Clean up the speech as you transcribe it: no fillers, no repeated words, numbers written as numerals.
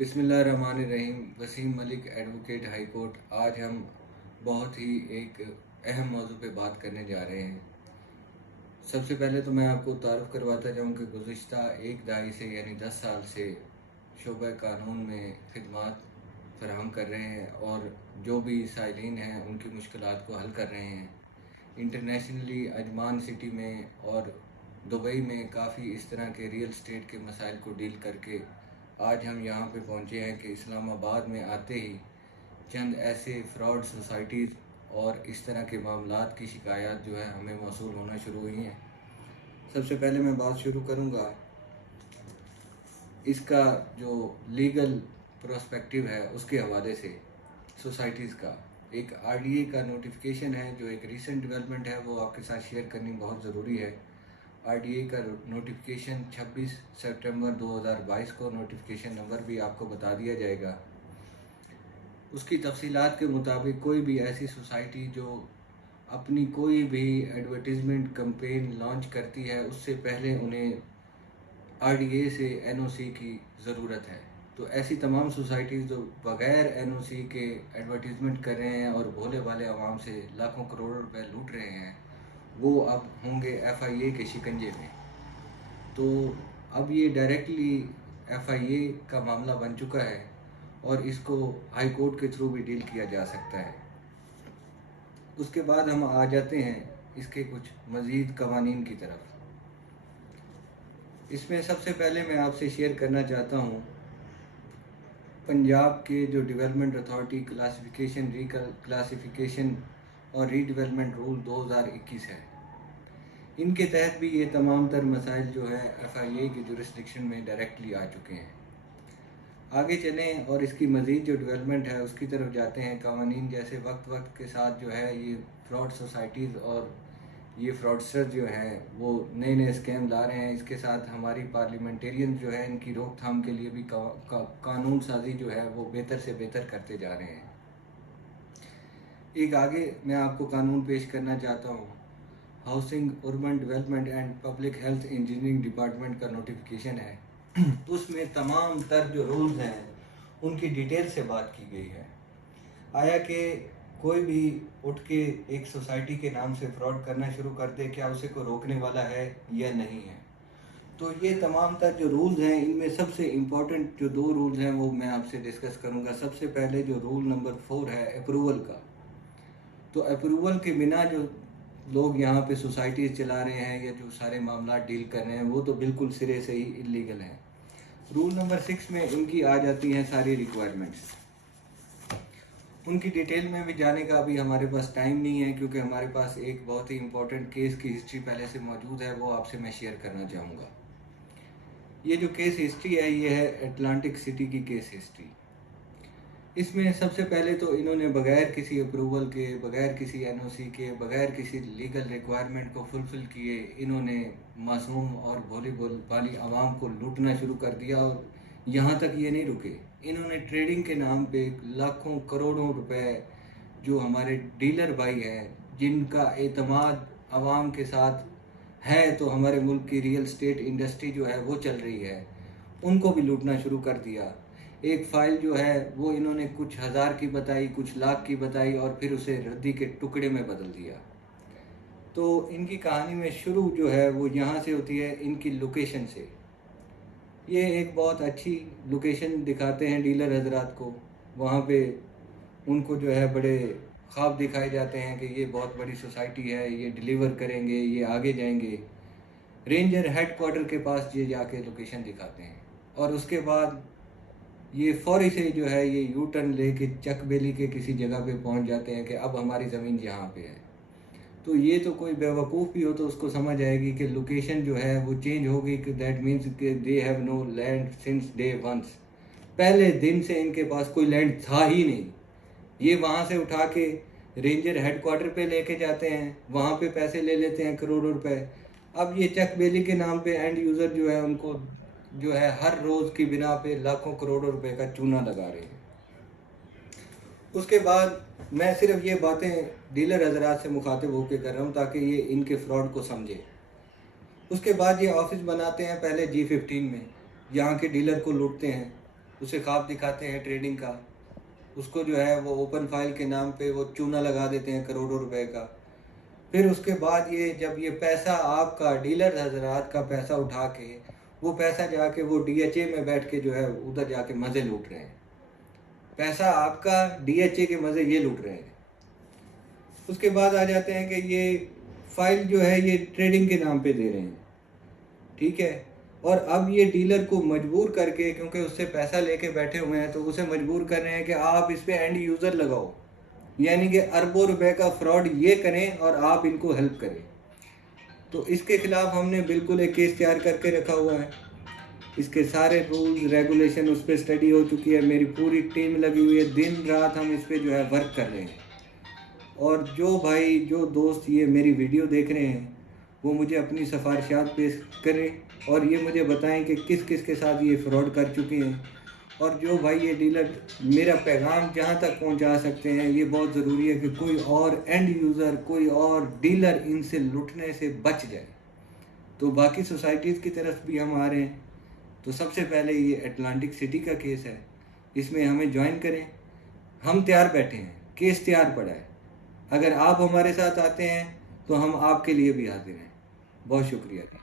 बिस्मिल्लाहिर्रहमानिर्रहीम। Wasim Malik, advocate, high court. आज हम बहुत ही एक अहम मौजू पे बात करने जा रहे हैं। सबसे पहले तो मैं आपको तारुफ़ करवाता जाऊँ कि गुज़िश्ता एक दहाई से यानी 10 साल से शोबा कानून में खिदमात फराहम कर रहे हैं और जो भी साइलिन हैं उनकी मुश्किलात को हल कर रहे हैं। इंटरनेशनली अजमान सिटी में और दुबई में काफ़ी इस तरह के रियल स्टेट के मसाइल को डील करके आज हम यहाँ पे पहुँचे हैं कि इस्लामाबाद में आते ही चंद ऐसे फ्रॉड सोसाइटीज़ और इस तरह के मामलात की शिकायत जो है हमें मौसूल होना शुरू हुई हैं। सबसे पहले मैं बात शुरू करूँगा इसका जो लीगल प्रोस्पेक्टिव है उसके हवाले से। सोसाइटीज़ का एक आरडीए का नोटिफिकेशन है जो एक रीसेंट डेवलपमेंट है, वो आपके साथ शेयर करनी बहुत ज़रूरी है। आरडीए का नोटिफिकेशन 26 सितंबर 2022 को, नोटिफिकेशन नंबर भी आपको बता दिया जाएगा। उसकी तफसीलात के मुताबिक कोई भी ऐसी सोसाइटी जो अपनी कोई भी एडवर्टीज़मेंट कैंपेन लॉन्च करती है उससे पहले उन्हें आरडीए से एनओसी की ज़रूरत है। तो ऐसी तमाम सोसाइटीज़ जो बग़ैर एनओसी के एडवर्टीज़मेंट कर रहे हैं और भोले भाले आवाम से लाखों करोड़ों रुपए लूट रहे हैं, वो अब होंगे एफआईए के शिकंजे में। तो अब ये डायरेक्टली एफआईए का मामला बन चुका है और इसको हाई कोर्ट के थ्रू भी डील किया जा सकता है। उसके बाद हम आ जाते हैं इसके कुछ मज़ीद कवानीन की तरफ। इसमें सबसे पहले मैं आपसे शेयर करना चाहता हूँ पंजाब के जो डेवलपमेंट अथॉरिटी क्लासिफिकेशन, रिक्लासिफिकेशन और रीडेवलपमेंट रूल 2021 है। इनके तहत भी ये तमाम तर मसाइल जो है एफआईए की जुरिस्डिक्शन में डायरेक्टली आ चुके हैं। आगे चलें और इसकी मज़ीद जो डेवलपमेंट है उसकी तरफ जाते हैं। कवानीन जैसे वक्त के साथ जो है ये फ्रॉड सोसाइटीज़ और ये फ्रॉडस्टर जो हैं वो नए नए स्कैम ला रहे हैं। इसके साथ हमारी पार्लियामेंटेरियन जो है इनकी रोकथाम के लिए भी कानून साजी जो है वो बेहतर से बेहतर करते जा रहे हैं। एक आगे मैं आपको कानून पेश करना चाहता हूँ। Housing, urban development and public health engineering department का नोटिफिकेशन है। उसमें तमाम तर जो रूल्स हैं उनकी डिटेल से बात की गई है। आया कि कोई भी उठ के एक सोसाइटी के नाम से फ्रॉड करना शुरू कर दे, क्या उसे को रोकने वाला है या नहीं है। तो ये तमाम तर जो रूल्स हैं इनमें सबसे इम्पोर्टेंट जो 2 रूल्स हैं वो मैं आपसे डिस्कस करूंगा। सबसे पहले जो रूल नंबर 4 है अप्रूवल का। तो अप्रूवल के बिना जो लोग यहाँ पे सोसाइटीज़ चला रहे हैं या जो सारे मामला डील कर रहे हैं वो तो बिल्कुल सिरे से ही इलीगल हैं। रूल नंबर 6 में इनकी आ जाती हैं सारी रिक्वायरमेंट्स। उनकी डिटेल में भी जाने का अभी हमारे पास टाइम नहीं है क्योंकि हमारे पास एक बहुत ही इम्पोर्टेंट केस की हिस्ट्री पहले से मौजूद है, वो आपसे मैं शेयर करना चाहूँगा। ये जो केस हिस्ट्री है ये है अटलांटिक सिटी की केस हिस्ट्री। इसमें सबसे पहले तो इन्होंने बगैर किसी अप्रूवल के, बगैर किसी एनओसी के, बगैर किसी लीगल रिक्वायरमेंट को फुलफ़िल किए इन्होंने मासूम और भोली भाली आवाम को लूटना शुरू कर दिया। और यहाँ तक ये नहीं रुके, इन्होंने ट्रेडिंग के नाम पे लाखों करोड़ों रुपए जो हमारे डीलर भाई हैं जिनका एतमाद आवाम के साथ है, तो हमारे मुल्क की रियल स्टेट इंडस्ट्री जो है वो चल रही है, उनको भी लूटना शुरू कर दिया। एक फ़ाइल जो है वो इन्होंने कुछ हज़ार की बताई, कुछ लाख की बताई और फिर उसे रद्दी के टुकड़े में बदल दिया। तो इनकी कहानी में शुरू जो है वो यहाँ से होती है, इनकी लोकेशन से। ये एक बहुत अच्छी लोकेशन दिखाते हैं डीलर हजरात को, वहाँ पे उनको जो है बड़े ख्वाब दिखाए जाते हैं कि ये बहुत बड़ी सोसाइटी है, ये डिलीवर करेंगे, ये आगे जाएंगे। रेंजर हेडक्वार्टर के पास ये जाके लोकेशन दिखाते हैं और उसके बाद ये फौरी से जो है ये यू टर्न लेके चक बेली के किसी जगह पे पहुंच जाते हैं कि अब हमारी ज़मीन यहाँ पे है। तो ये तो कोई बेवकूफ़ भी हो तो उसको समझ आएगी कि लोकेशन जो है वो चेंज होगी, कि दैट मीन्स कि they have no land since day once. पहले दिन से इनके पास कोई लैंड था ही नहीं। ये वहाँ से उठा के रेंजर हेडक्वार्टर पे लेके जाते हैं, वहाँ पे पैसे ले लेते हैं करोड़ों रुपए। अब ये चक बेली के नाम पे एंड यूज़र जो है उनको जो है हर रोज़ की बिना पे लाखों करोड़ों रुपए का चूना लगा रहे हैं। उसके बाद मैं सिर्फ ये बातें डीलर हजरात से मुखातिब होकर कर रहा हूँ ताकि ये इनके फ्रॉड को समझे। उसके बाद ये ऑफिस बनाते हैं पहले G15 में, यहाँ के डीलर को लूटते हैं। उसे ख्वाब दिखाते हैं ट्रेडिंग का, उसको जो है वो ओपन फाइल के नाम पे वो चूना लगा देते हैं करोड़ों रुपए का। फिर उसके बाद ये जब ये पैसा आपका डीलर हजरात का पैसा उठा के वो पैसा जाके वो डीएचए में बैठ के जो है उधर जाके मज़े लूट रहे हैं। पैसा आपका, डीएचए के मज़े ये लूट रहे हैं। उसके बाद आ जाते हैं कि ये फाइल जो है ये ट्रेडिंग के नाम पे दे रहे हैं, ठीक है। और अब ये डीलर को मजबूर करके, क्योंकि उससे पैसा लेके बैठे हुए हैं, तो उसे मजबूर कर रहे हैं कि आप इस पे एंड यूज़र लगाओ, यानी कि अरबों रुपए का फ्रॉड ये करें और आप इनको हेल्प करें। तो इसके खिलाफ हमने बिल्कुल एक केस तैयार करके रखा हुआ है। इसके सारे रूल्स रेगुलेशन उस पर स्टडी हो चुकी है, मेरी पूरी टीम लगी हुई है, दिन रात हम इस पर जो है वर्क कर रहे हैं। और जो भाई जो दोस्त ये मेरी वीडियो देख रहे हैं वो मुझे अपनी सिफारिशात पेश करें और ये मुझे बताएं कि किस किस के साथ ये फ्रॉड कर चुके हैं। और जो भाई ये डीलर मेरा पैगाम जहाँ तक पहुँचा सकते हैं, ये बहुत ज़रूरी है कि कोई और एंड यूज़र, कोई और डीलर इनसे लुटने से बच जाए। तो बाकी सोसाइटीज़ की तरफ भी हम आ रहे हैं। तो सबसे पहले ये अटलांटिक सिटी का केस है, इसमें हमें ज्वाइन करें। हम तैयार बैठे हैं, केस तैयार पड़ा है। अगर आप हमारे साथ आते हैं तो हम आपके लिए भी हाजिर हैं। बहुत शुक्रिया जी।